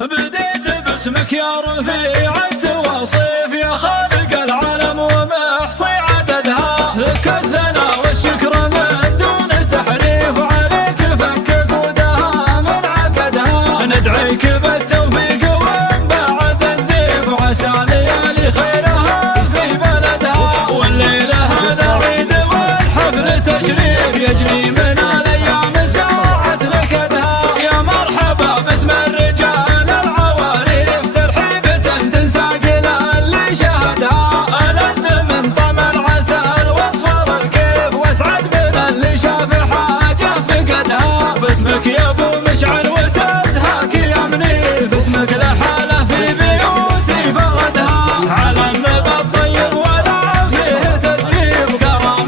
بديت باسمك يا رفيع التواصيف، يا خالق العالم ومحصي عددها، لك الثناء والشكر من دون تحريف، وعليك فك قودها من عقدها. ندعيك بالتوفيق ومن بعد الزيف، وعسى ليالي خيرها في بلدها. والليلة هذا عيد والحفل تشريف، يجري من الايام ساعة نكدها. يا مرحبا باسم الرجال العواريف، ترحيبة تنساق للي شهدها. ألذ من طعم العسل واصفر الكيف، واسعد من اللي شاف حاجة فقدها. باسمك يا ابو مشعل وتزهاك يا منيف، اسمك لحاله في بيوتي فردها. على النبى الطيب ولا فيه تزييف، كرامة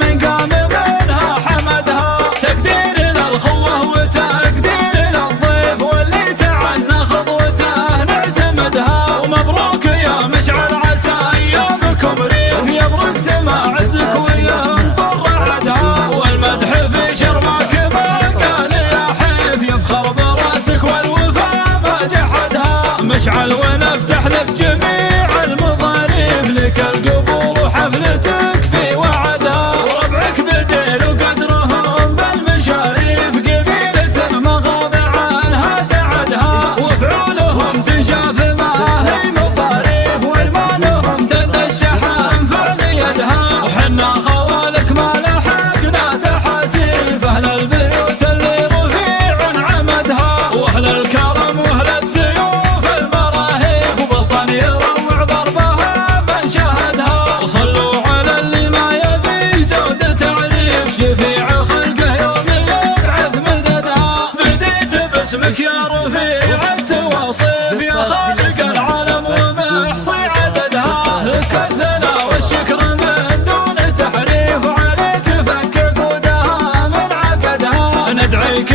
من قام منها حمدها. تقدير للخوة وتقدير للضيف، واللي تعنى خطوته نعتمدها. ومبروك يا مشعل عسى ايامكم ريف، يبرك سما عزك وينطر عدها. والمدح في شرمك ما قال يا حيف، يفخر براسك والوفا ما جحدها. مشعل ونفتح لك جميع المظاريف، لك القبول وحفلتك في وعدها. وربعك بدير وقدرهم بالمشاريف، قبيلة ما غاب عنها سعدها. وفعولهم تنشاف ما هي مطاريف، والمالهم تندشحن فعل يدها. وحنا خوالك ما لحقنا تحاسيف، اهل البيوت اللي رفيع عمدها. واهل الكرم واهل السيوف المراهيف، وبالطن يروع ضربها من شهدها. وصلوا على اللي ما يبي زود تعريف، شفيع خلقه يوم يبعث مددها. بديت باسمك يا رفيع التواصيف، يا خالق العالم ومحصي عددها. لك الثناء والشكر من دون تحريف، وعليك فك قودها من عقدها. ندعيك